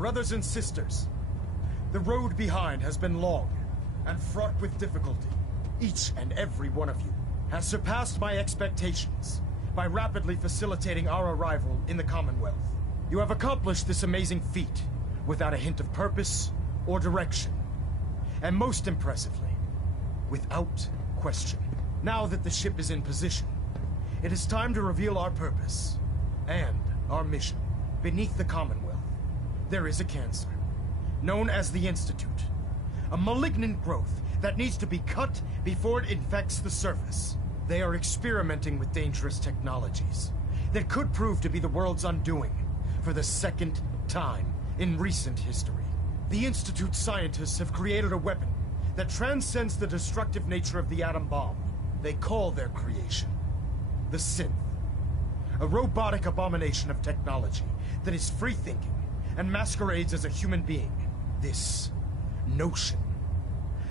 Brothers and sisters, the road behind has been long and fraught with difficulty. Each and every one of you has surpassed my expectations by rapidly facilitating our arrival in the Commonwealth. You have accomplished this amazing feat without a hint of purpose or direction. And most impressively, without question. Now that the ship is in position, it is time to reveal our purpose and our mission. Beneath the Commonwealth, there is a cancer, known as the Institute. A malignant growth that needs to be cut before it infects the surface. They are experimenting with dangerous technologies that could prove to be the world's undoing for the second time in recent history. The Institute's scientists have created a weapon that transcends the destructive nature of the atom bomb. They call their creation the Synth. A robotic abomination of technology that is free-thinking and masquerades as a human being. This notion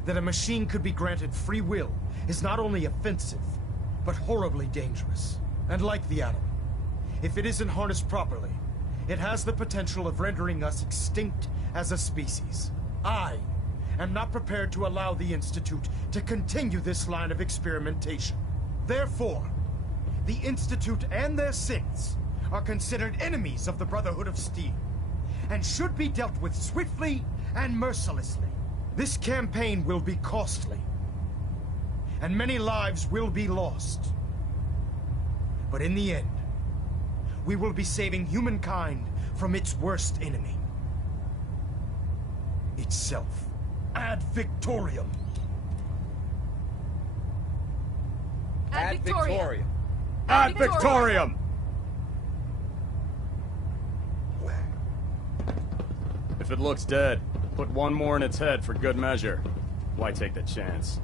that a machine could be granted free will is not only offensive, but horribly dangerous. And like the atom, if it isn't harnessed properly, it has the potential of rendering us extinct as a species. I am not prepared to allow the Institute to continue this line of experimentation. Therefore, the Institute and their synths are considered enemies of the Brotherhood of Steel, and should be dealt with swiftly and mercilessly. This campaign will be costly, and many lives will be lost. But in the end, we will be saving humankind from its worst enemy. Itself. Ad Victoriam. Ad Victoriam. Ad Victoriam! If it looks dead, put one more in its head for good measure. Why take the chance?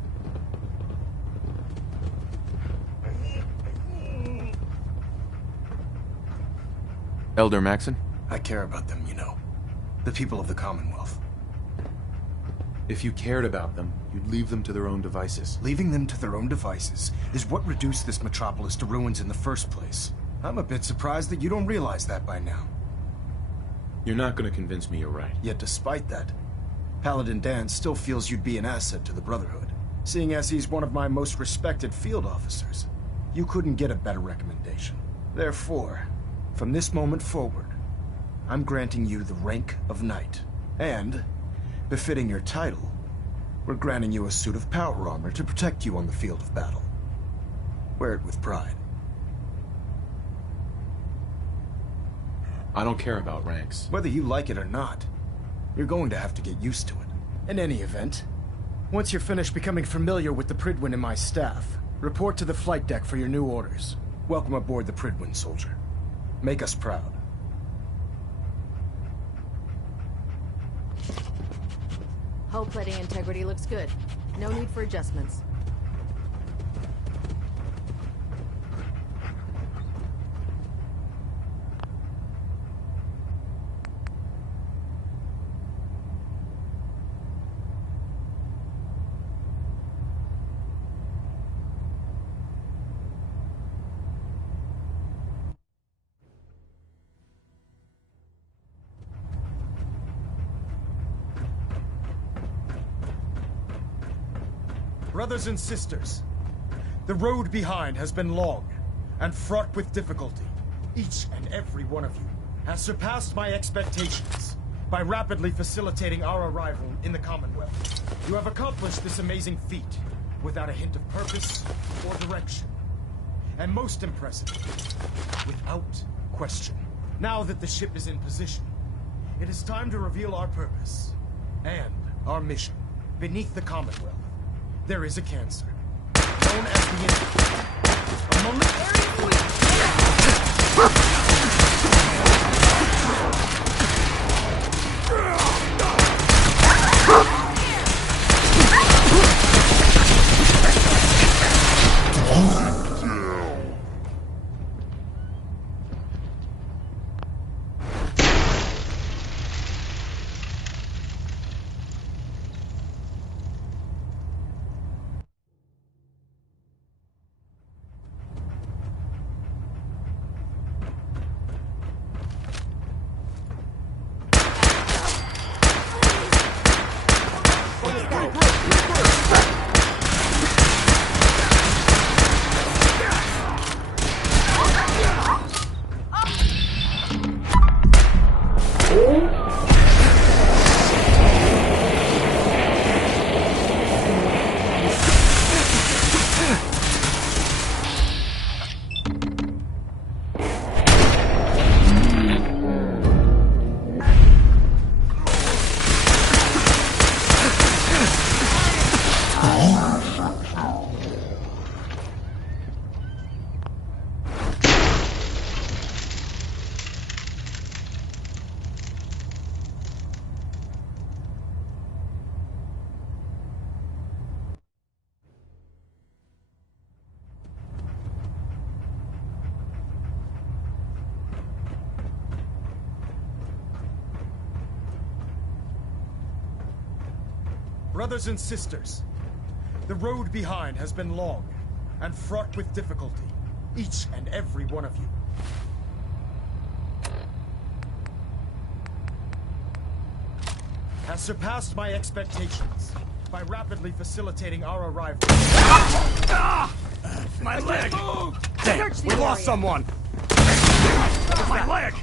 Elder Maxon? I care about them, you know. The people of the Commonwealth. If you cared about them, you'd leave them to their own devices. Leaving them to their own devices is what reduced this metropolis to ruins in the first place. I'm a bit surprised that you don't realize that by now. You're not gonna convince me you're right. Yet despite that, Paladin Dan still feels you'd be an asset to the Brotherhood, seeing as he's one of my most respected field officers. You couldn't get a better recommendation. Therefore, from this moment forward, I'm granting you the rank of Knight. And, befitting your title, we're granting you a suit of power armor to protect you on the field of battle. Wear it with pride. I don't care about ranks. Whether you like it or not, you're going to have to get used to it. In any event, once you're finished becoming familiar with the Pridwin and my staff, report to the flight deck for your new orders. Welcome aboard the Pridwin, soldier. Make us proud. Hull plating integrity looks good. No need for adjustments. Brothers and sisters, the road behind has been long and fraught with difficulty. Each and every one of you has surpassed my expectations by rapidly facilitating our arrival in the Commonwealth. You have accomplished this amazing feat without a hint of purpose or direction. And most impressively, without question. Now that the ship is in position, it is time to reveal our purpose and our mission. Beneath the Commonwealth, there is a cancer, known as the Institute. A Brothers and sisters, the road behind has been long and fraught with difficulty, each and every one of you. Has surpassed my expectations by rapidly facilitating our arrival. My leg! Damn, We lost someone! My leg!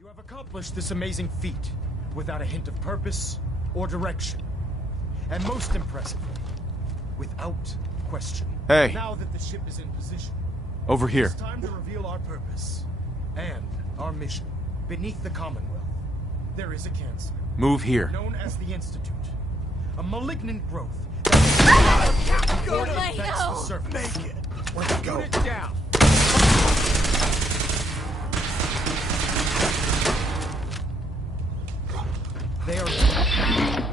You have accomplished this amazing feat without a hint of purpose or direction. And most impressively, without question. Hey. Now that the ship is in position, Over here. it's time to reveal our purpose and our mission. Beneath the Commonwealth, there is a cancer Move here. known as the Institute. A malignant growth that Go affects the no. surface. Make it! Let's go! Shoot it down. They are...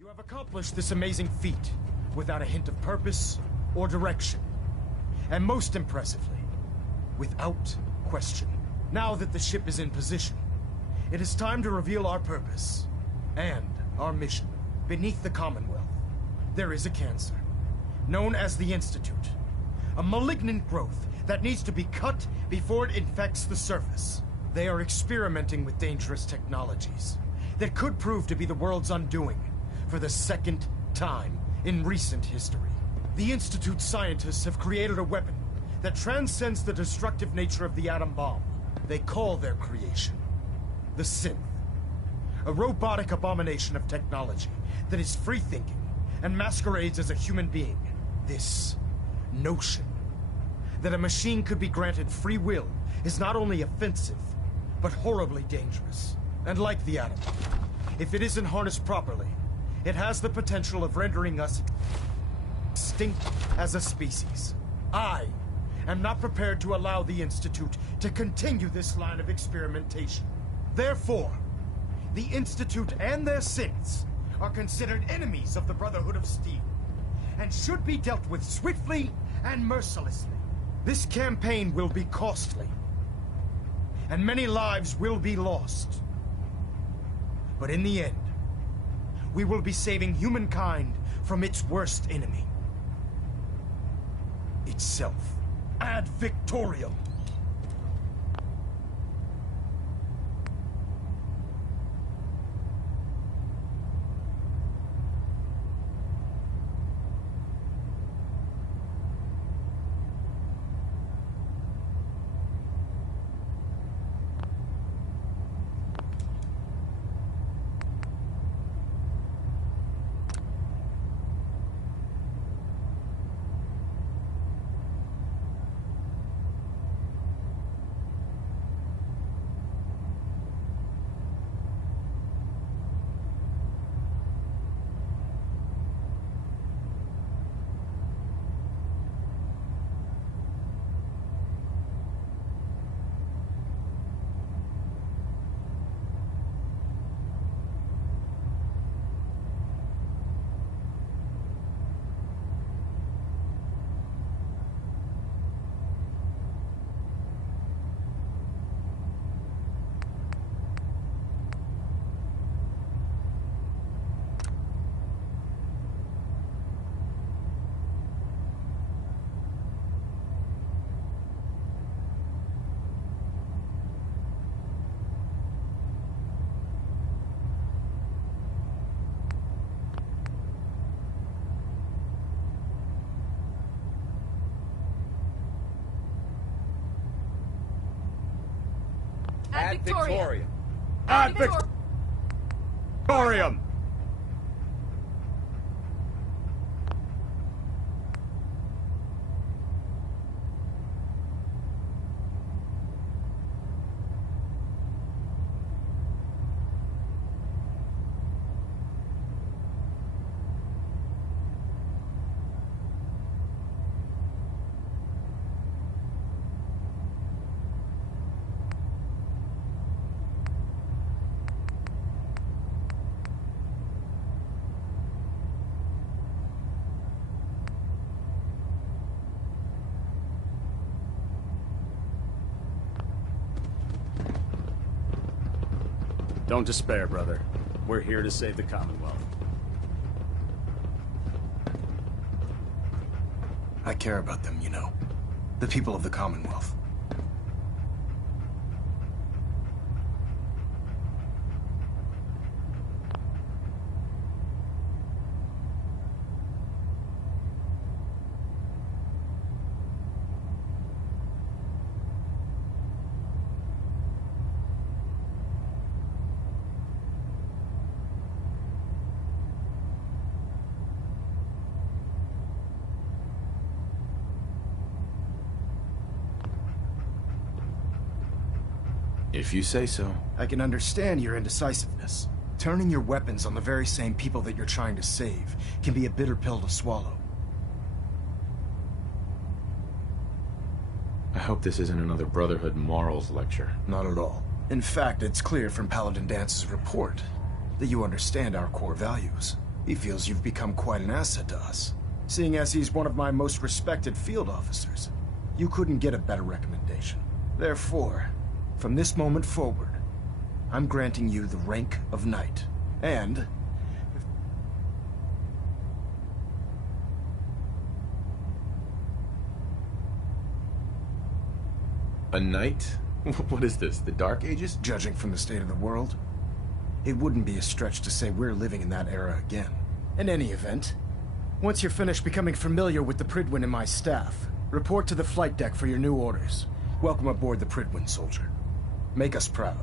You have accomplished this amazing feat without a hint of purpose or direction. And most impressively, without question. Now that the ship is in position, it is time to reveal our purpose and our mission. Beneath the Commonwealth, there is a cancer known as the Institute. A malignant growth that needs to be cut before it infects the surface. They are experimenting with dangerous technologies that could prove to be the world's undoing for the second time in recent history. The Institute scientists have created a weapon that transcends the destructive nature of the atom bomb. They call their creation the Synth. A robotic abomination of technology that is free-thinking and masquerades as a human being. This notion that a machine could be granted free will is not only offensive, but horribly dangerous. And like the atom, if it isn't harnessed properly, it has the potential of rendering us extinct as a species. I am not prepared to allow the Institute to continue this line of experimentation. Therefore, the Institute and their synths are considered enemies of the Brotherhood of Steel, and should be dealt with swiftly and mercilessly. This campaign will be costly, and many lives will be lost. But in the end, we will be saving humankind from its worst enemy. Itself. Ad Victoriam! Ad Victoriam. Ad Victoriam! Don't despair, brother. We're here to save the Commonwealth. I care about them, you know. The people of the Commonwealth. If you say so. I can understand your indecisiveness. Turning your weapons on the very same people that you're trying to save can be a bitter pill to swallow. I hope this isn't another Brotherhood morals lecture. Not at all. In fact, it's clear from Paladin Dance's report that you understand our core values. He feels you've become quite an asset to us. Seeing as he's one of my most respected field officers, you couldn't get a better recommendation. Therefore, from this moment forward, I'm granting you the rank of Knight. And A knight? What is this, the Dark Ages? judging from the state of the world, it wouldn't be a stretch to say we're living in that era again. In any event, once you're finished becoming familiar with the Pridwin and my staff, report to the flight deck for your new orders. Welcome aboard the Pridwin, soldier. Make us proud.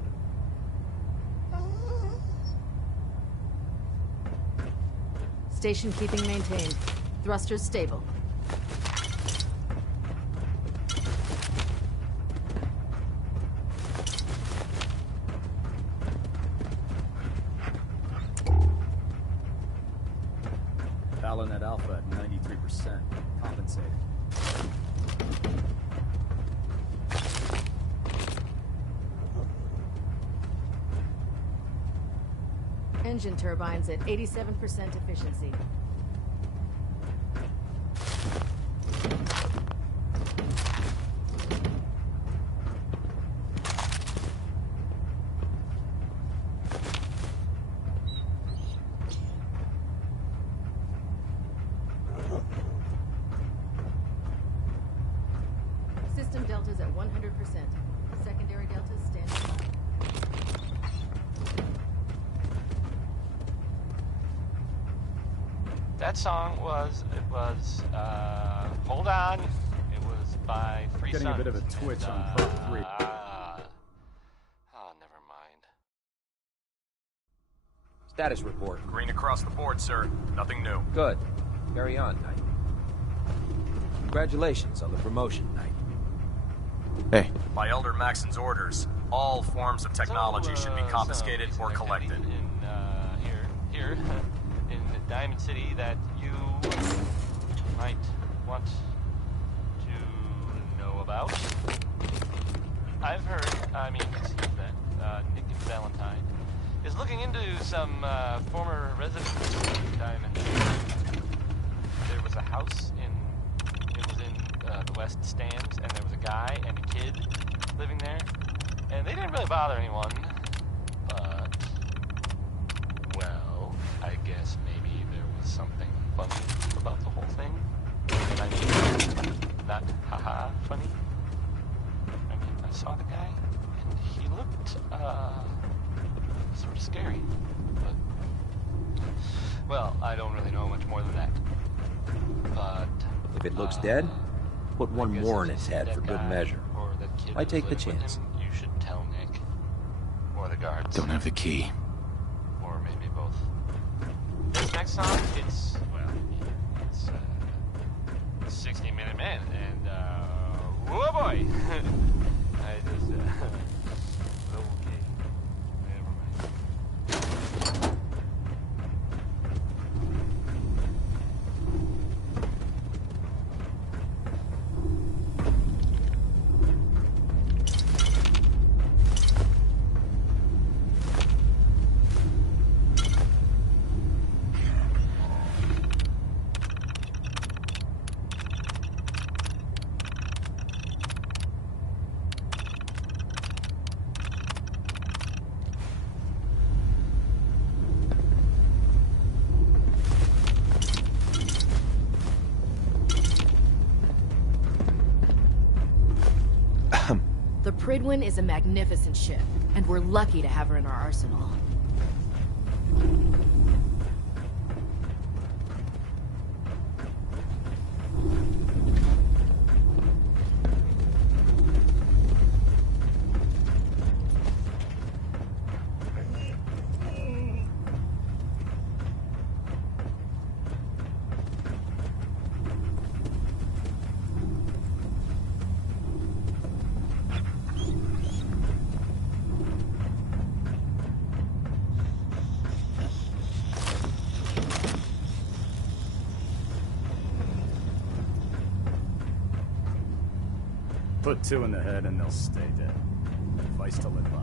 Station keeping maintained. Thrusters stable. Balanet Alpha at 93%. Compensated. Engine turbines at 87% efficiency. That song was, hold on. It was by Free Getting Sons. a bit of a twitch on Prop 3. Oh, never mind. Status report. Green across the board, sir. Nothing new. Good. Carry on, Knight. Congratulations on the promotion, Knight. Hey, By Elder Maxon's orders, all forms of technology should be confiscated or collected. Here, in Diamond City that you might want to know about. I've heard, it seems that Nick Valentine is looking into some former residents of Diamond City. There was a house in the West Stands, and there was a guy and a kid living there, and they didn't really bother anyone, but, well, I guess maybe there was something funny about the whole thing. And I mean, not haha funny. I mean, I saw the guy, and he looked, sort of scary, but, well, I don't really know much more than that. But If it looks dead, put one more in its head for good measure. I take the chance. You should tell Nick. Or the guards. don't have the key. Or maybe both. This next song, it's 60 Minute Man, and, whoa boy! I just, okay. Never mind. The Pridwin is a magnificent ship, and we're lucky to have her in our arsenal. Put 2 in the head and they'll stay dead. Advice to live by.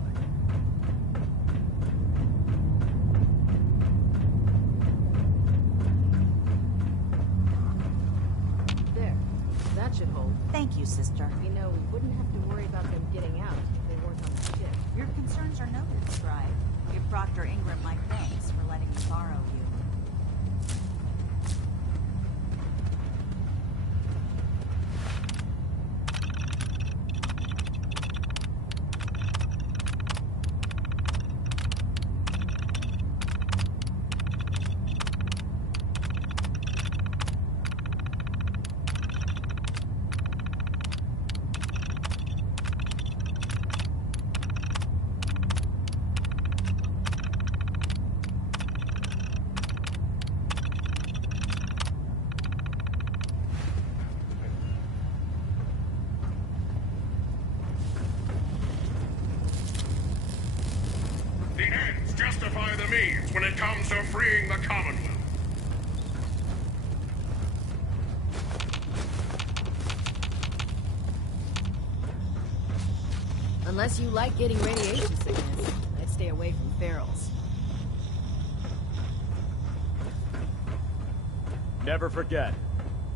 There. That should hold. Thank you, sister. You know, we wouldn't have to worry about them getting out if they weren't on the ship. Your concerns are noted, Scribe. Give Proctor Ingram my thanks for letting me borrow you. The ends justify the means when it comes to freeing the Commonwealth. Unless you like getting radiation sickness, I'd stay away from ferals. Never forget,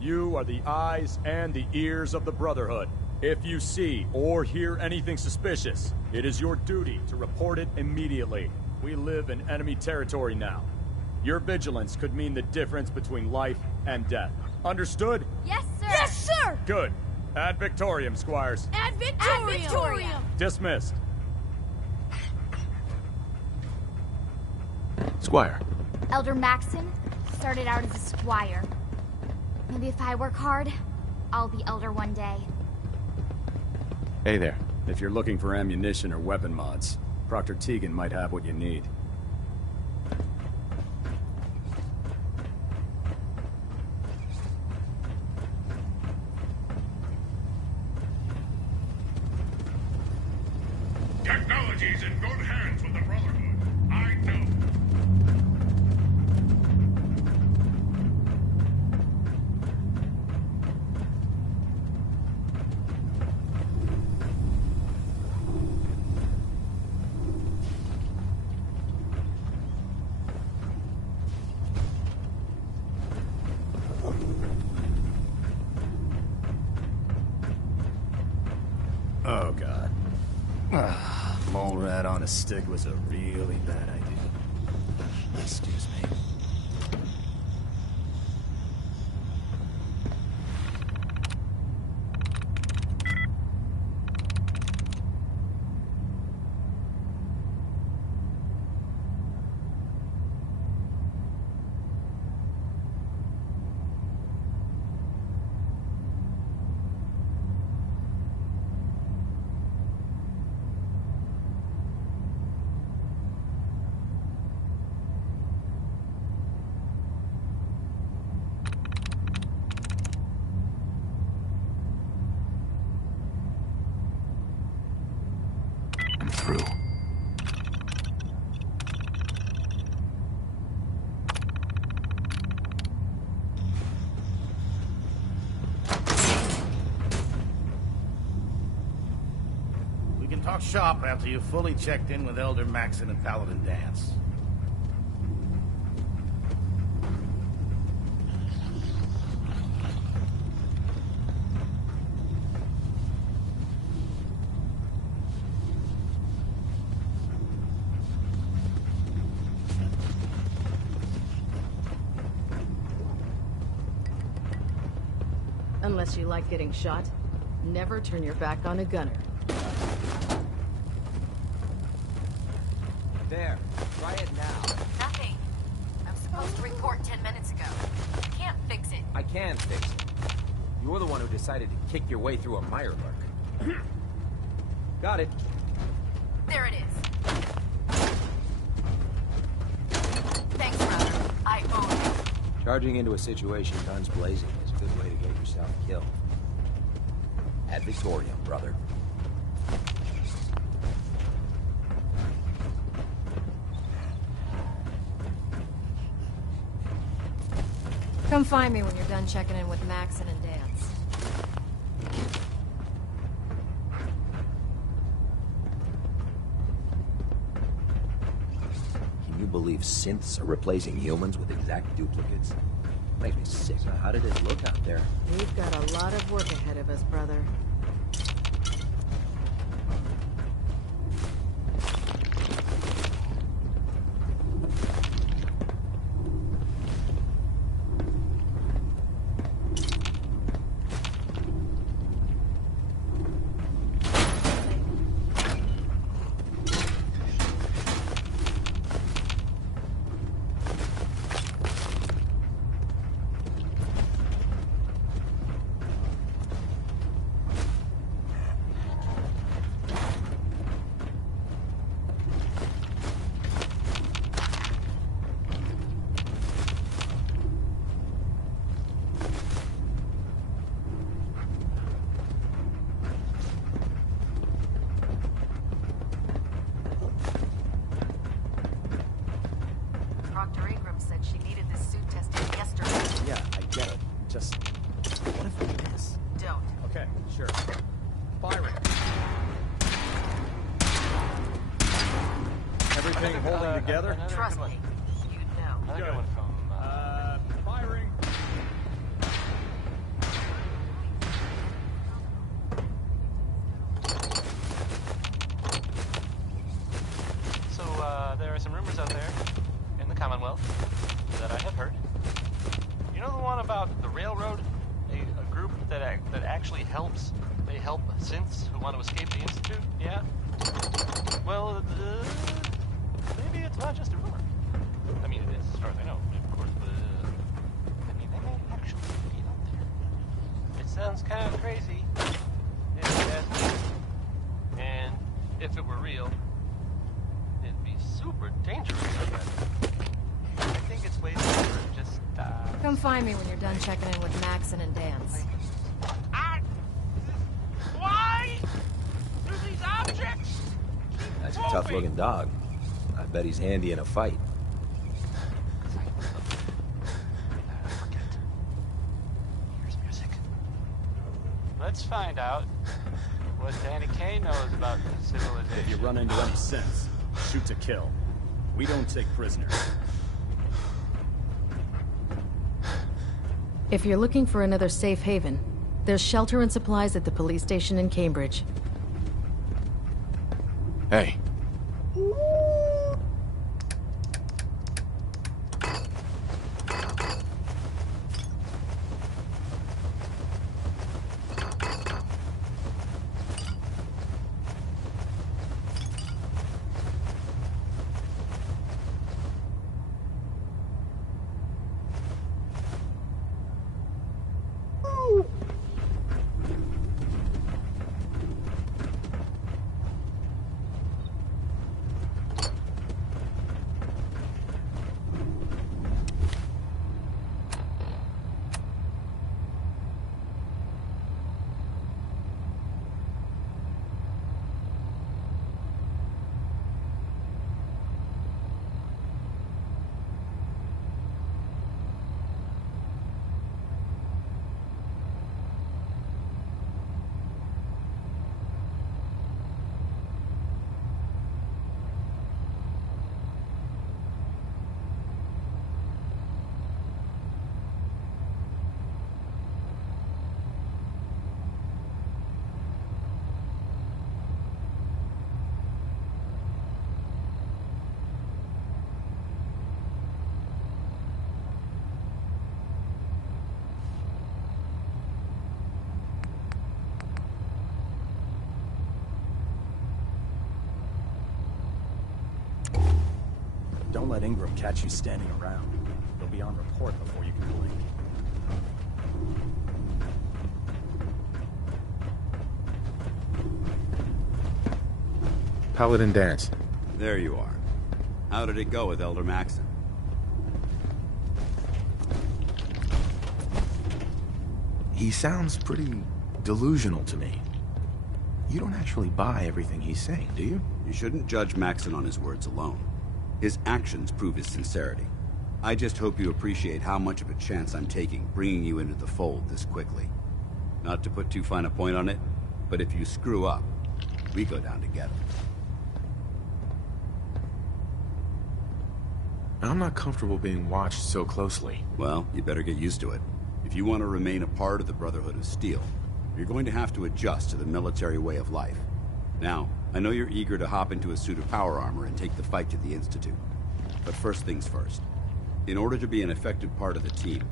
you are the eyes and the ears of the Brotherhood. If you see or hear anything suspicious, it is your duty to report it immediately. We live in enemy territory now. Your vigilance could mean the difference between life and death. Understood? Yes, sir! Yes, sir! Good. Ad Victorium, Squires. Ad Victorium! Ad Victorium! Dismissed. Squire. Elder Maxon, Started out as a squire. Maybe if I work hard, I'll be elder one day. Hey there. If you're looking for ammunition or weapon mods, Proctor Tegan might have what you need. Technology's in good hands with the Brotherhood. I know. Oh, God. Mole rat on a stick was a really bad idea. Excuse me. I'm through. We can talk shop after you've fully checked in with Elder Maxon and Paladin Dance. Unless you like getting shot, never turn your back on a gunner. There. Try it now. Nothing. I'm supposed to report 10 minutes ago. Can't fix it. I can fix it. You're the one who decided to kick your way through a mire lurk. Got it. There it is. Thanks, brother. I own it. Charging into a situation guns blazing is a good way to get yourself killed. Ad Victoriam, brother. Come find me when you're done checking in with Maxon and Dance. Can you believe synths are replacing humans with exact duplicates? Makes me sick. How did it look out there? We've got a lot of work ahead of us, brother. Dr. Ingram said she needed this suit tested yesterday. Yeah, I get it. Just... what if I miss? Don't. Okay, sure. Firing. Everything holding together? Trust me. You'd know. Another good one from... Firing. So, there are some rumors out there in the Commonwealth that I have heard. You know the one about the railroad? A group that actually helps. They help synths who want to escape the Institute? Yeah? Well, maybe it's not just a rumor. I mean, it is, as far as I know. Of course, sounds kind of crazy, if you ask me. And if it were real, it'd be super dangerous, I bet. I think it's way safer to just die. Come find me when you're done checking in with Maxon and Dan's. Why do these objects keep That's a moving? tough-looking dog. I bet he's handy in a fight. Here's music. Let's find out what Danny Kaye knows about civilization. If you run into any sense, shoot to kill. We don't take prisoners. If you're looking for another safe haven, there's shelter and supplies at the police station in Cambridge. Hey. Don't let Ingram catch you standing around. He'll be on report before you can blink. Paladin Dance. There you are. How did it go with Elder Maxon? He sounds pretty delusional to me. You don't actually buy everything he's saying, do you? You shouldn't judge Maxon on his words alone. His actions prove his sincerity. I just hope you appreciate how much of a chance I'm taking bringing you into the fold this quickly. Not to put too fine a point on it, but if you screw up, we go down together. I'm not comfortable being watched so closely. Well, you better get used to it. If you want to remain a part of the Brotherhood of Steel, you're going to have to adjust to the military way of life. Now, I know you're eager to hop into a suit of power armor and take the fight to the Institute. But first things first. In order to be an effective part of the team,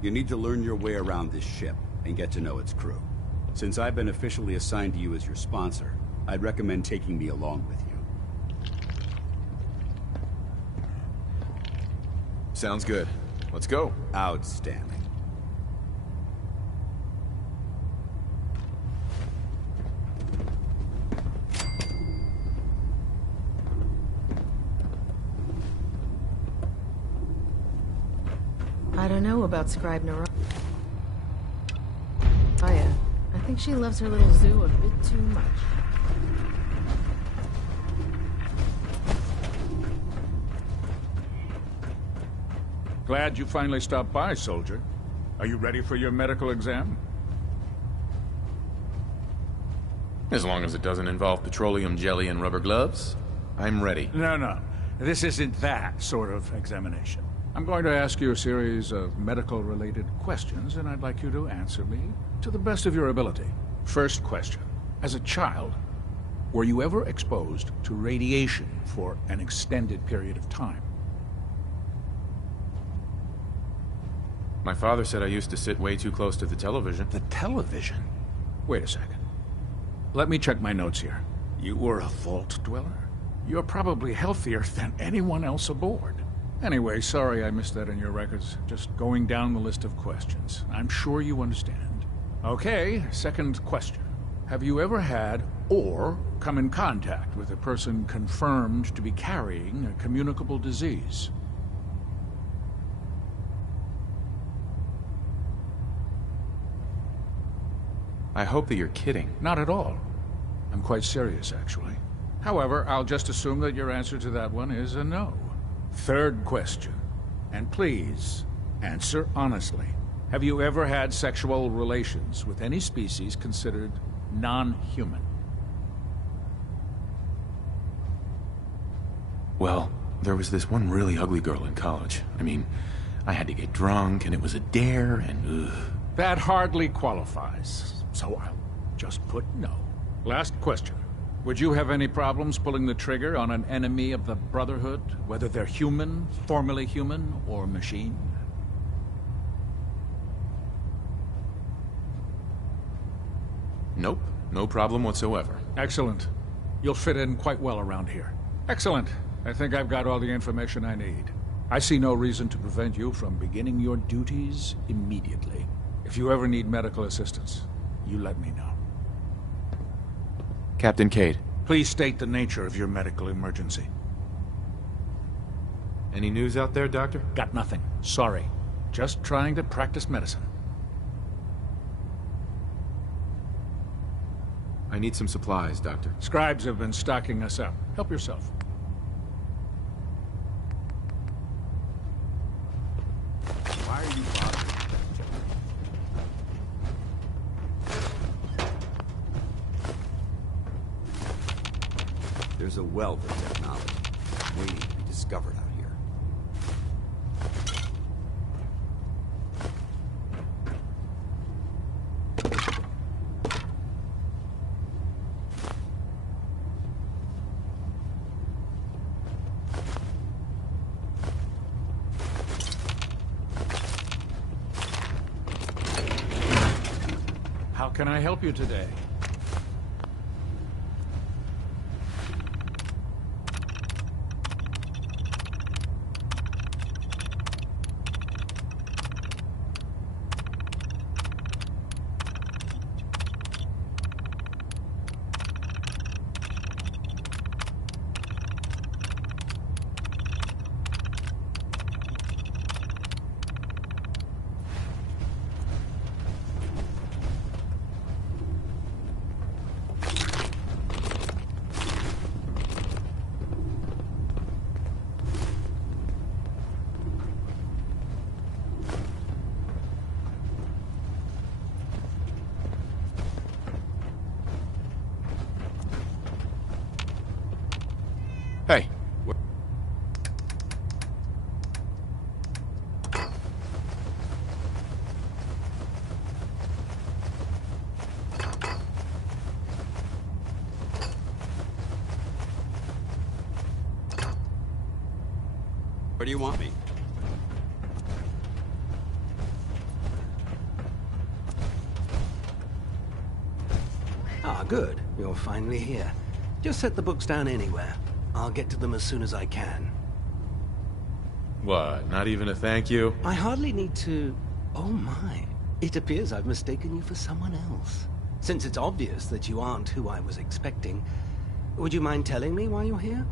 you need to learn your way around this ship and get to know its crew. Since I've been officially assigned to you as your sponsor, I'd recommend taking me along with you. Sounds good. Let's go. Outstanding. I don't know about Scribe Neuro. I think she loves her little zoo a bit too much. Glad you finally stopped by, soldier. Are you ready for your medical exam? As long as it doesn't involve petroleum jelly and rubber gloves, I'm ready. No. This isn't that sort of examination. I'm going to ask you a series of medical-related questions, and I'd like you to answer me to the best of your ability. First question. As a child, were you ever exposed to radiation for an extended period of time? My father said I used to sit way too close to the television. The television? Wait a second. Let me check my notes here. You were a vault dweller? You're probably healthier than anyone else aboard. Anyway, sorry I missed that in your records. Just going down the list of questions. I'm sure you understand. Okay, second question. Have you ever had or come in contact with a person confirmed to be carrying a communicable disease? I hope that you're kidding. Not at all. I'm quite serious, actually. However, I'll just assume that your answer to that one is a no. Third question. And please, answer honestly. Have you ever had sexual relations with any species considered non-human? Well, there was this one really ugly girl in college. I mean, I had to get drunk, and it was a dare, and ugh. That hardly qualifies, so I'll just put no. Last question. Would you have any problems pulling the trigger on an enemy of the Brotherhood, whether they're human, formerly human, or machine? Nope, no problem whatsoever. Excellent. You'll fit in quite well around here. Excellent. I think I've got all the information I need. I see no reason to prevent you from beginning your duties immediately. If you ever need medical assistance, you let me know. Captain Cade. Please state the nature of your medical emergency. Any news out there, Doctor? Got nothing. Sorry. Just trying to practice medicine. I need some supplies, Doctor. Scribes have been stocking us up. Help yourself. Why are you bothering? There's a wealth of technology waiting to be discovered out here. How can I help you today? Hey. Where do you want me? Ah, good. You're finally here. Just set the books down anywhere. I'll get to them as soon as I can. What, not even a thank you? I hardly need to... Oh my. It appears I've mistaken you for someone else. Since it's obvious that you aren't who I was expecting, would you mind telling me why you're here?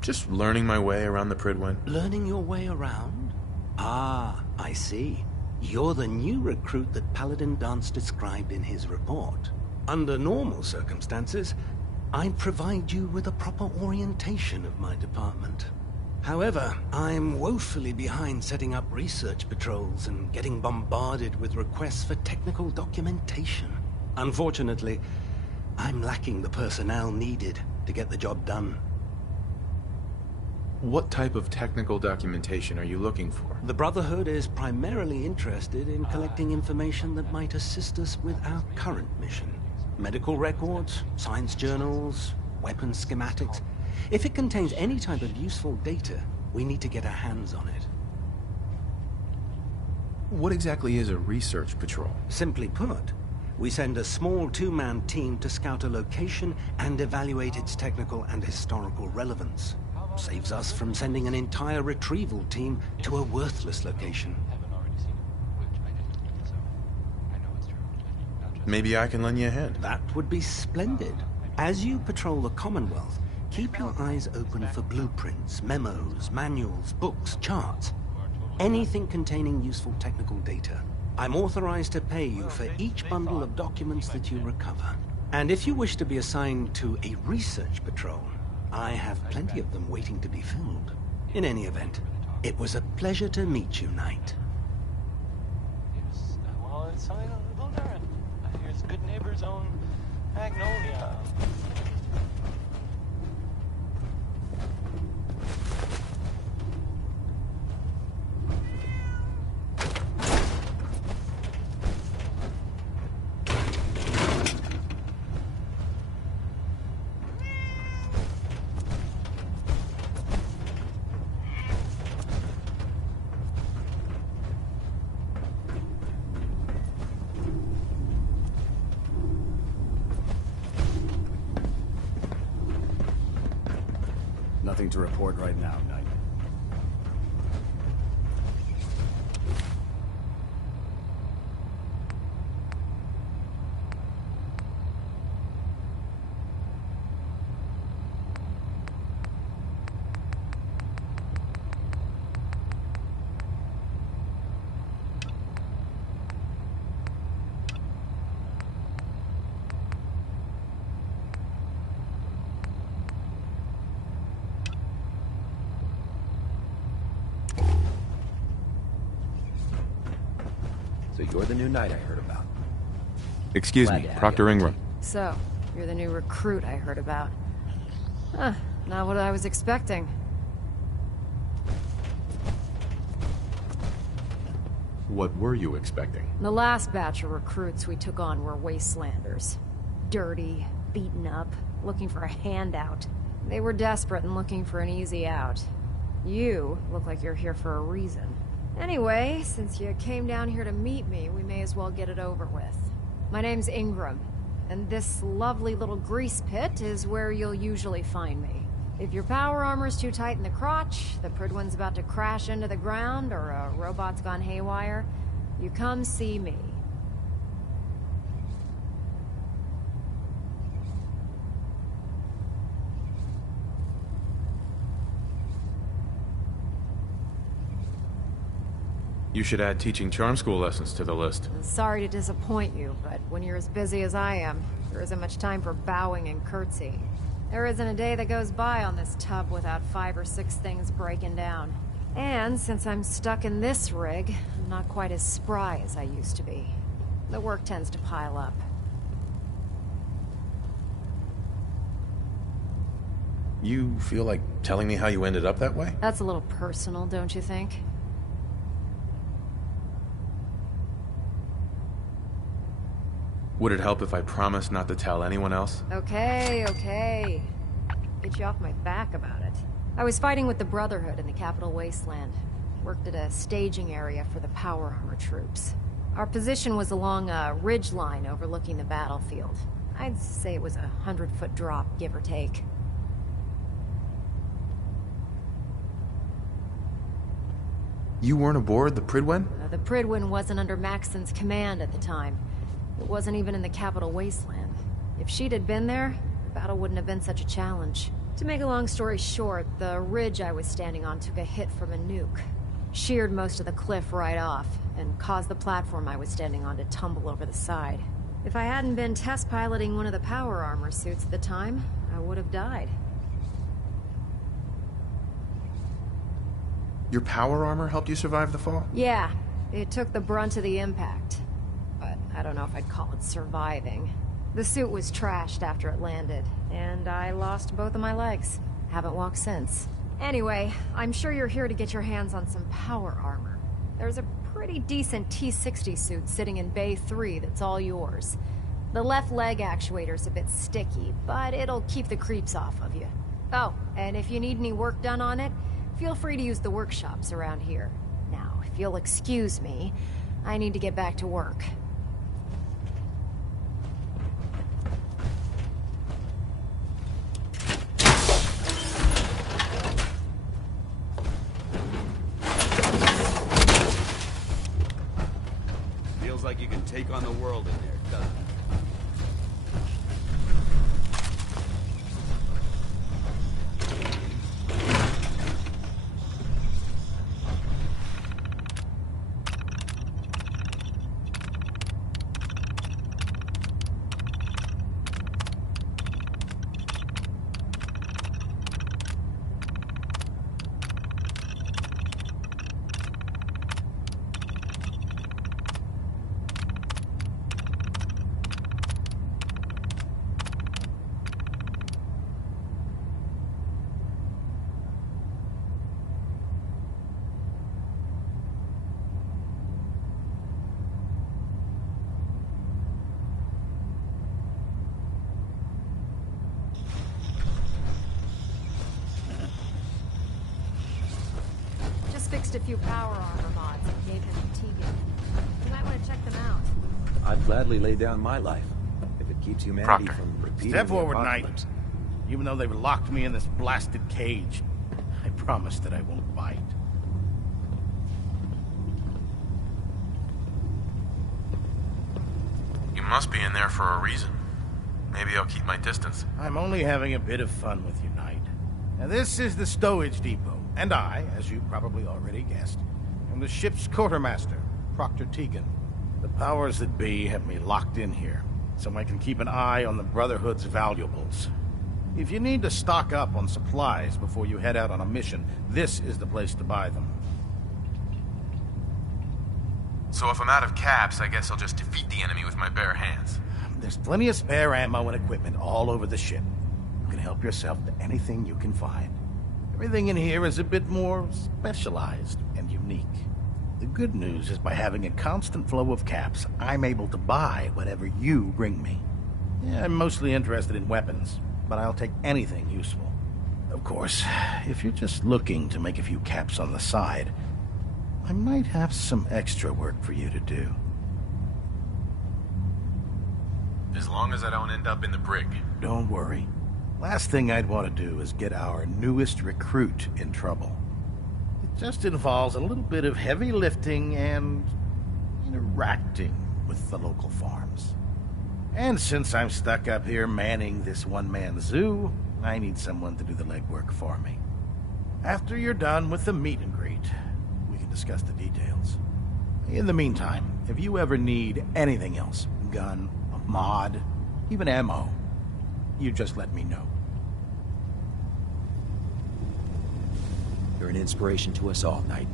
Just learning my way around the Pridwen. Learning your way around? Ah, I see. You're the new recruit that Paladin Dance described in his report. Under normal circumstances, I'd provide you with a proper orientation of my department. However, I'm woefully behind setting up research patrols and getting bombarded with requests for technical documentation. Unfortunately, I'm lacking the personnel needed to get the job done. What type of technical documentation are you looking for? The Brotherhood is primarily interested in collecting information that might assist us with our current mission. Medical records, science journals, weapons schematics. If it contains any type of useful data, we need to get our hands on it. What exactly is a research patrol? Simply put, we send a small two-man team to scout a location and evaluate its technical and historical relevance. Saves us from sending an entire retrieval team to a worthless location. Maybe I can lend you a hand. That would be splendid. As you patrol the Commonwealth, keep your eyes open for blueprints, memos, manuals, books, charts. Anything containing useful technical data. I'm authorized to pay you for each bundle of documents that you recover. And if you wish to be assigned to a research patrol, I have plenty of them waiting to be filled. In any event, it was a pleasure to meet you, Knight. Well, it's something a little different. Here's Good Neighbor's own Magnolia. Nothing to report right now, Knight. So you're the new Knight I heard about. Excuse Glad me, to have Proctor you. Ingram. So, you're the new recruit I heard about. Huh, not what I was expecting. What were you expecting? The last batch of recruits we took on were wastelanders. Dirty, beaten up, looking for a handout. They were desperate and looking for an easy out. You look like you're here for a reason. Anyway, since you came down here to meet me, we may as well get it over with. My name's Ingram, and this lovely little grease pit is where you'll usually find me. If your power armor's too tight in the crotch, the Pridwin's about to crash into the ground, or a robot's gone haywire, you come see me. You should add teaching charm school lessons to the list. Sorry to disappoint you, but when you're as busy as I am, there isn't much time for bowing and curtsy. There isn't a day that goes by on this tub without 5 or 6 things breaking down. And since I'm stuck in this rig, I'm not quite as spry as I used to be. The work tends to pile up. You feel like telling me how you ended up that way? That's a little personal, don't you think? Would it help if I promised not to tell anyone else? Okay. Get you off my back about it. I was fighting with the Brotherhood in the Capital Wasteland. Worked at a staging area for the power armor troops. Our position was along a ridge line overlooking the battlefield. I'd say it was a 100-foot drop, give or take. You weren't aboard the Pridwen? The Pridwen wasn't under Maxson's command at the time. It wasn't even in the Capital Wasteland. If she'd had been there, the battle wouldn't have been such a challenge. To make a long story short, the ridge I was standing on took a hit from a nuke. Sheared most of the cliff right off, and caused the platform I was standing on to tumble over the side. If I hadn't been test piloting one of the power armor suits at the time, I would have died. Your power armor helped you survive the fall? Yeah, it took the brunt of the impact. But I don't know if I'd call it surviving. The suit was trashed after it landed, and I lost both of my legs. Haven't walked since. Anyway, I'm sure you're here to get your hands on some power armor. There's a pretty decent T-60 suit sitting in Bay 3 that's all yours. The left leg actuator's a bit sticky, but it'll keep the creeps off of you. Oh, and if you need any work done on it, feel free to use the workshops around here. Now, if you'll excuse me, I need to get back to work. take on the world in there, doesn't it? Fixed a few power armor mods and gave them to Tegan. You might want to check them out. I'd gladly lay down my life if it keeps humanity from repeating Step the forward, Knight. apocalypse. Even though they've locked me in this blasted cage, I promise that I won't bite. You must be in there for a reason. Maybe I'll keep my distance. I'm only having a bit of fun with you, Knight. Now, this is the stowage depot, and I, as you probably already guessed, am the ship's quartermaster, Proctor Tegan. The powers that be have me locked in here, so I can keep an eye on the Brotherhood's valuables. If you need to stock up on supplies before you head out on a mission, this is the place to buy them. So if I'm out of caps, I guess I'll just defeat the enemy with my bare hands. There's plenty of spare ammo and equipment all over the ship. You can help yourself to anything you can find. Everything in here is a bit more specialized and unique. The good news is by having a constant flow of caps, I'm able to buy whatever you bring me. Yeah, I'm mostly interested in weapons, but I'll take anything useful. Of course, if you're just looking to make a few caps on the side, I might have some extra work for you to do. As long as I don't end up in the brig. Don't worry. Last thing I'd want to do is get our newest recruit in trouble. It just involves a little bit of heavy lifting and interacting with the local farms. And since I'm stuck up here manning this one-man zoo, I need someone to do the legwork for me. After you're done with the meet and greet, we can discuss the details. In the meantime, if you ever need anything else, gun, a mod, even ammo, you just let me know. You're an inspiration to us all, Knight.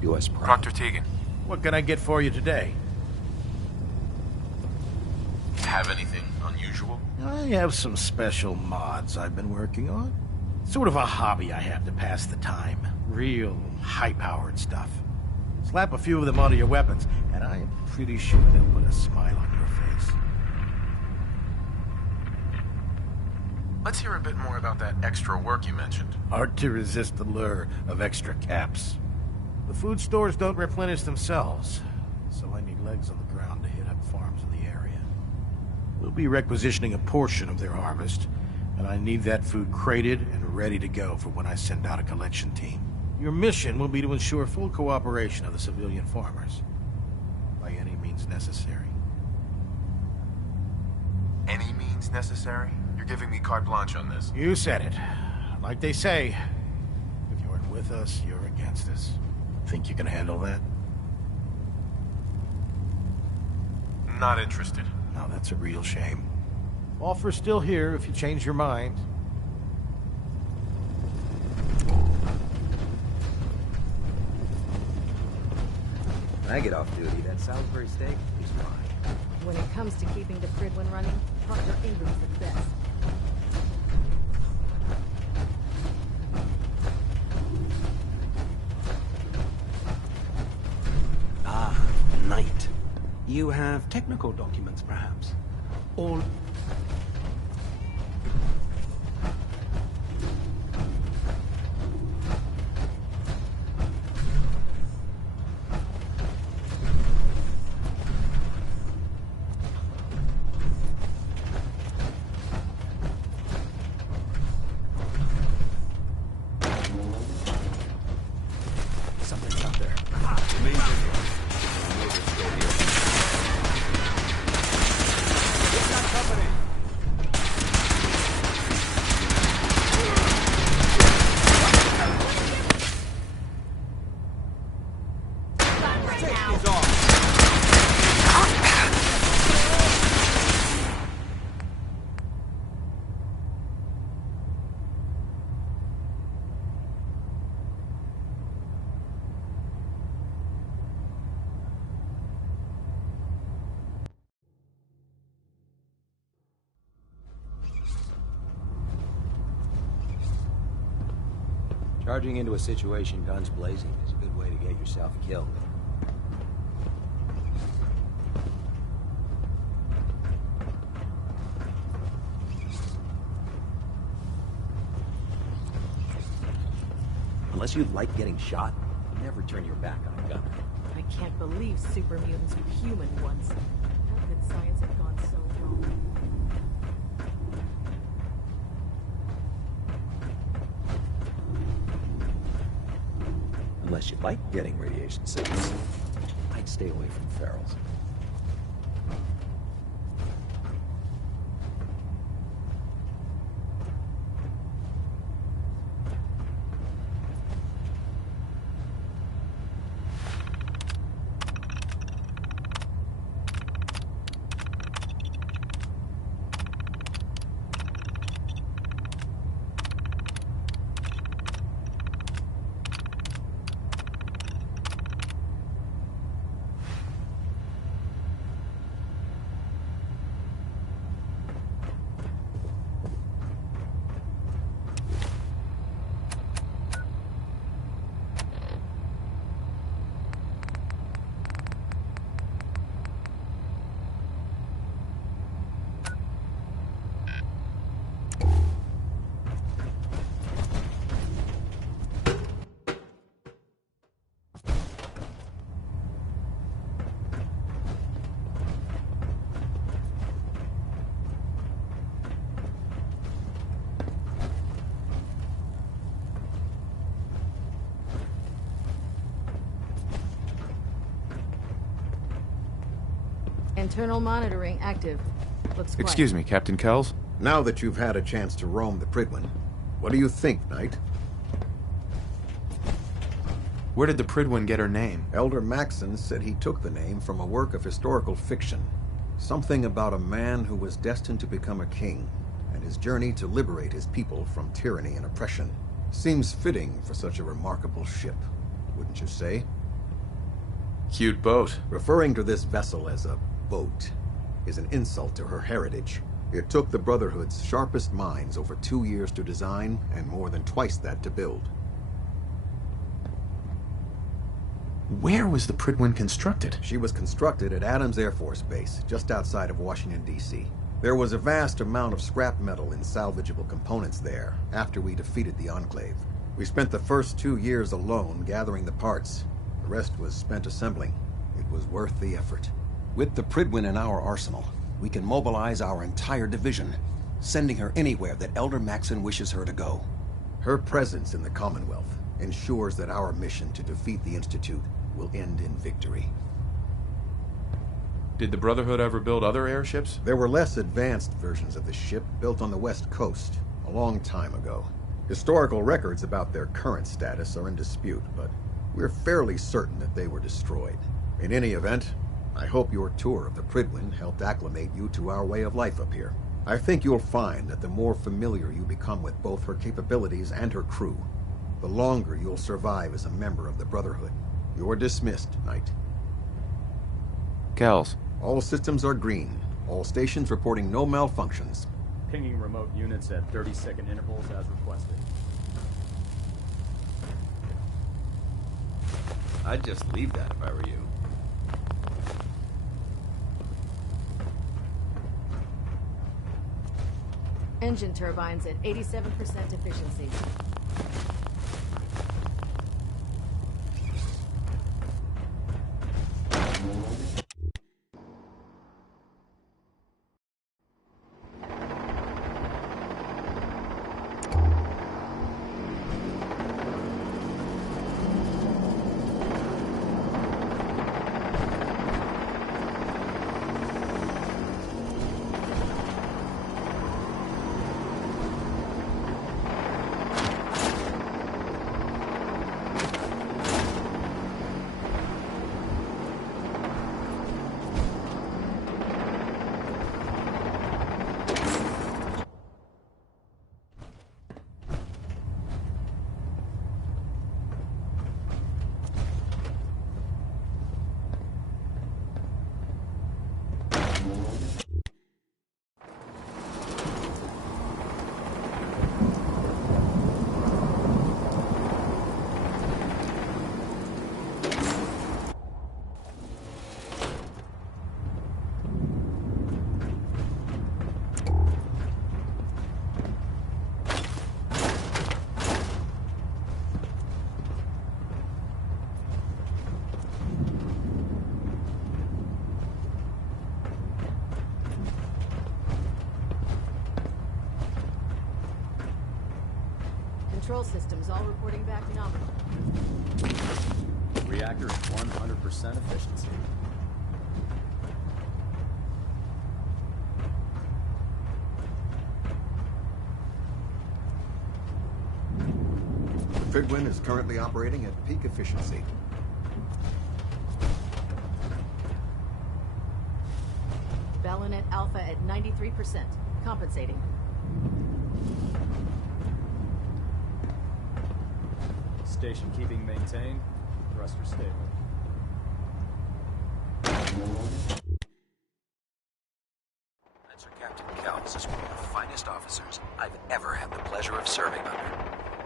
Do us proud. Proctor Tegan. What can I get for you today? Have anything unusual? I have some special mods I've been working on. Sort of a hobby I have to pass the time. Real high-powered stuff. Slap a few of them onto your weapons, and I am pretty sure they'll put a smile on your face. Let's hear a bit more about that extra work you mentioned. Hard to resist the lure of extra caps. The food stores don't replenish themselves, so I need legs on the ground to hit up farms in the area. We'll be requisitioning a portion of their harvest, and I need that food crated and ready to go for when I send out a collection team. Your mission will be to ensure full cooperation of the civilian farmers, by any means necessary. Any means necessary? You're giving me carte blanche on this. You said it. Like they say, if you aren't with us, you're against us. Think you can handle that? Not interested. Now that's a real shame. Offer's still here if you change your mind. When I get off duty, that Salisbury steak is mine. When it comes to keeping the Fridlin running, Proctor Ingram's the best. Ah, Knight. You have technical documents, perhaps? All... Something's out there. Charging into a situation guns blazing is a good way to get yourself killed. Unless you like getting shot, never turn your back on a gunner. I can't believe super mutants were human once. How could science have gone so wrong? Unless you like getting radiation sickness, I'd stay away from ferals. Internal monitoring active. Looks quiet. Excuse me, Captain Kells? Now that you've had a chance to roam the Pridwen, what do you think, Knight? Where did the Pridwen get her name? Elder Maxson said he took the name from a work of historical fiction. Something about a man who was destined to become a king, and his journey to liberate his people from tyranny and oppression. Seems fitting for such a remarkable ship, wouldn't you say? Cute boat. Referring to this vessel as a boat is an insult to her heritage. It took the Brotherhood's sharpest minds over 2 years to design, and more than twice that to build. Where was the Pridwen constructed? She was constructed at Adams Air Force Base, just outside of Washington, D.C. There was a vast amount of scrap metal and salvageable components there after we defeated the Enclave. We spent the first 2 years alone gathering the parts. The rest was spent assembling. It was worth the effort. With the Pridwen in our arsenal, we can mobilize our entire division, sending her anywhere that Elder Maxson wishes her to go. Her presence in the Commonwealth ensures that our mission to defeat the Institute will end in victory. Did the Brotherhood ever build other airships? There were less advanced versions of the ship built on the West Coast a long time ago. Historical records about their current status are in dispute, but we're fairly certain that they were destroyed. In any event, I hope your tour of the Pridwen helped acclimate you to our way of life up here. I think you'll find that the more familiar you become with both her capabilities and her crew, the longer you'll survive as a member of the Brotherhood. You're dismissed, Knight. Kells. All systems are green. All stations reporting no malfunctions. Pinging remote units at 30-second intervals as requested. I'd just leave that if I were you. Engine turbines at 87% efficiency. Control systems all reporting back nominal. Reactor at 100% efficiency. Figwin is currently operating at peak efficiency. Balonet Alpha at 93%. Compensating. Station keeping maintained. Thruster stable. That's our Captain Cal. This is one of the finest officers I've ever had the pleasure of serving under.